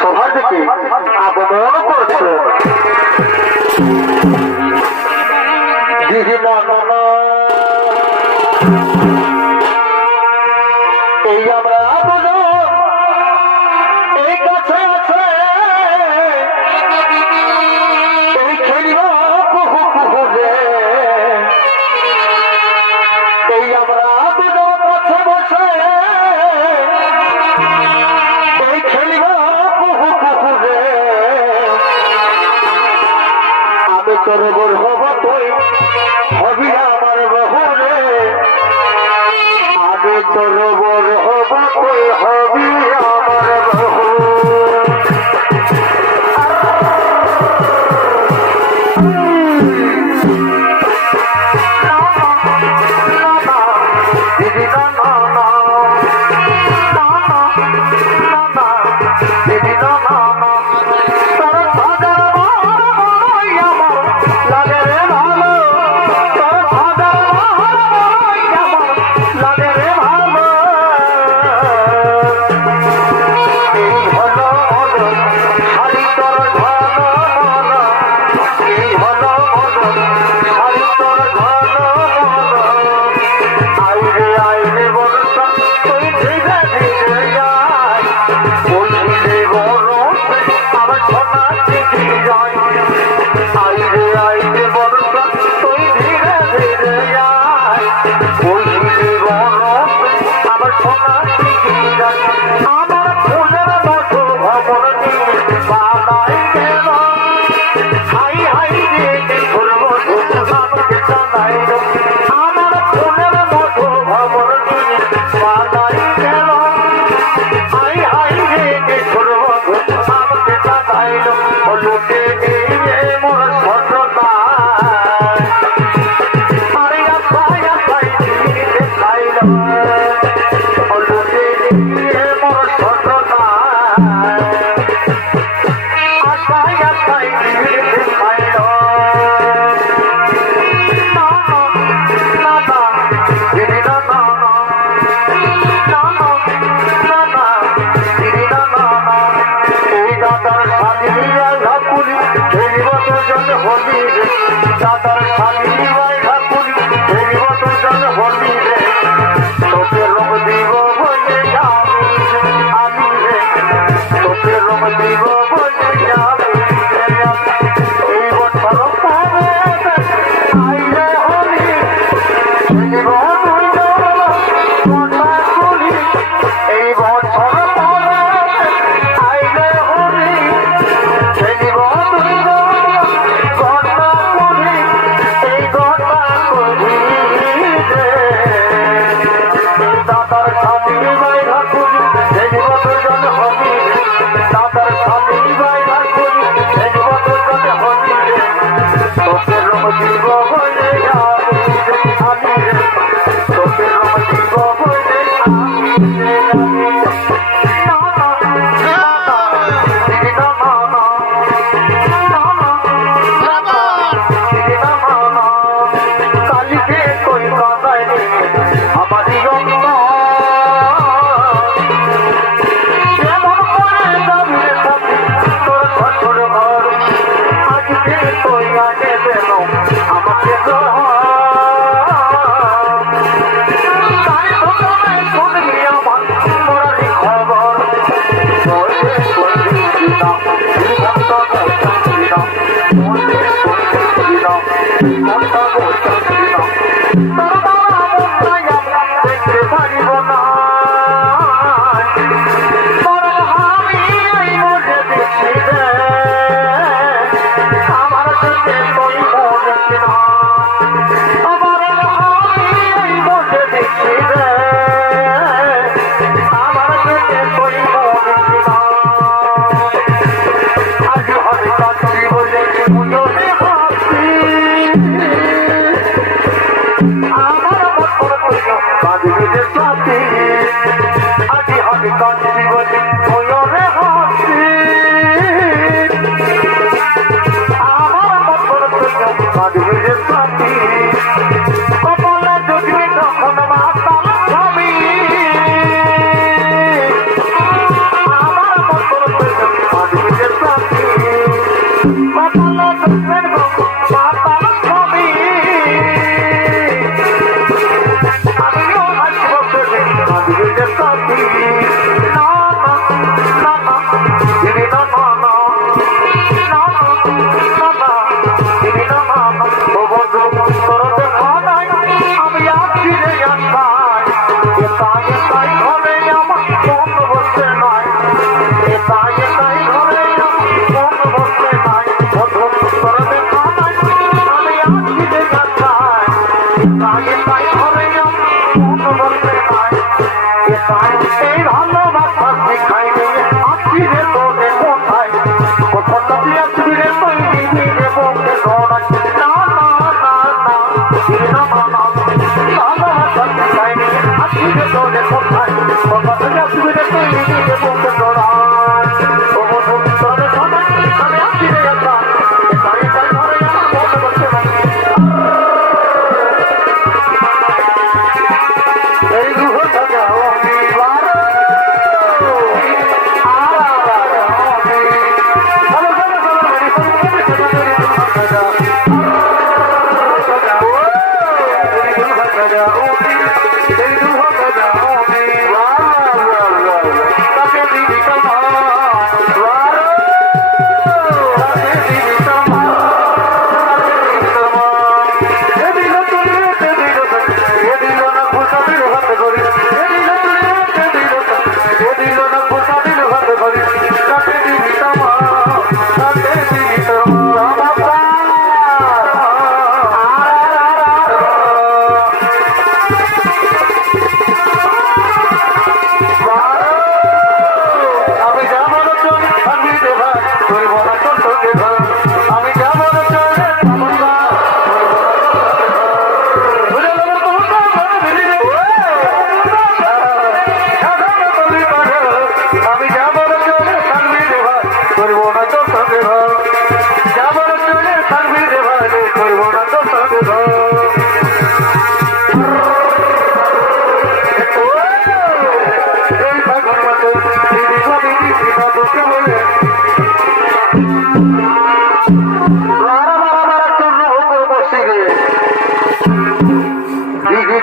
সভা থেকে আগমন করছে এই আমরা এই কাছে আছে এই খেলিব কুহু কুহু রে এই আমরা কাছে বসে এই খেলিব কুহু কুহু রে আমি তোর বর হব তুই হবি আমার বহু রে আমি তোর বর হব তুই হবি আমার বহু কাঁদবি রে সাথী আজি আমি কাঁদছি বলে ওরে হাসি আমার মতন কাঁদবি রে সাথী কপালে যদি তখন মাতাল স্বামী আমার মতন কাঁদবি রে সাথী কপালে যদি মাতাল স্বামী আমিও হাসবো তোরে কাঁদবি রে সাথী না না না না দিবি না না না না না না দিবি না না না ও বন্ধু তোর দেখা নাই আমি আছি রে আশায় এটাই ঘরে আমার মন বসে নাই এটাই ঘরে আমার মন বসে নাই বন্ধু তোর দেখা নাই আমি আছি রে আশায় এটাই ঘরে আমার মন বসে নাই এটাই এই ভালোবাসা শিখাইনি আছি রে তোরে কোথায় কোথাও তুই আসবি রে তুই দিবি রে বকে গড়াই না না না না দিবি না না না ভালোবাসা শিখাইনি আছি রে তোরে কোথায় কোথাও তুই আসবি রে তুই দিবি রে বকে গড়াই ও বন্ধু তোরে সবাই আমি আছি রে আশা এটাই ঘরে আমার মন বসে নাই এই রুহ জাগাও বিবার দিঘি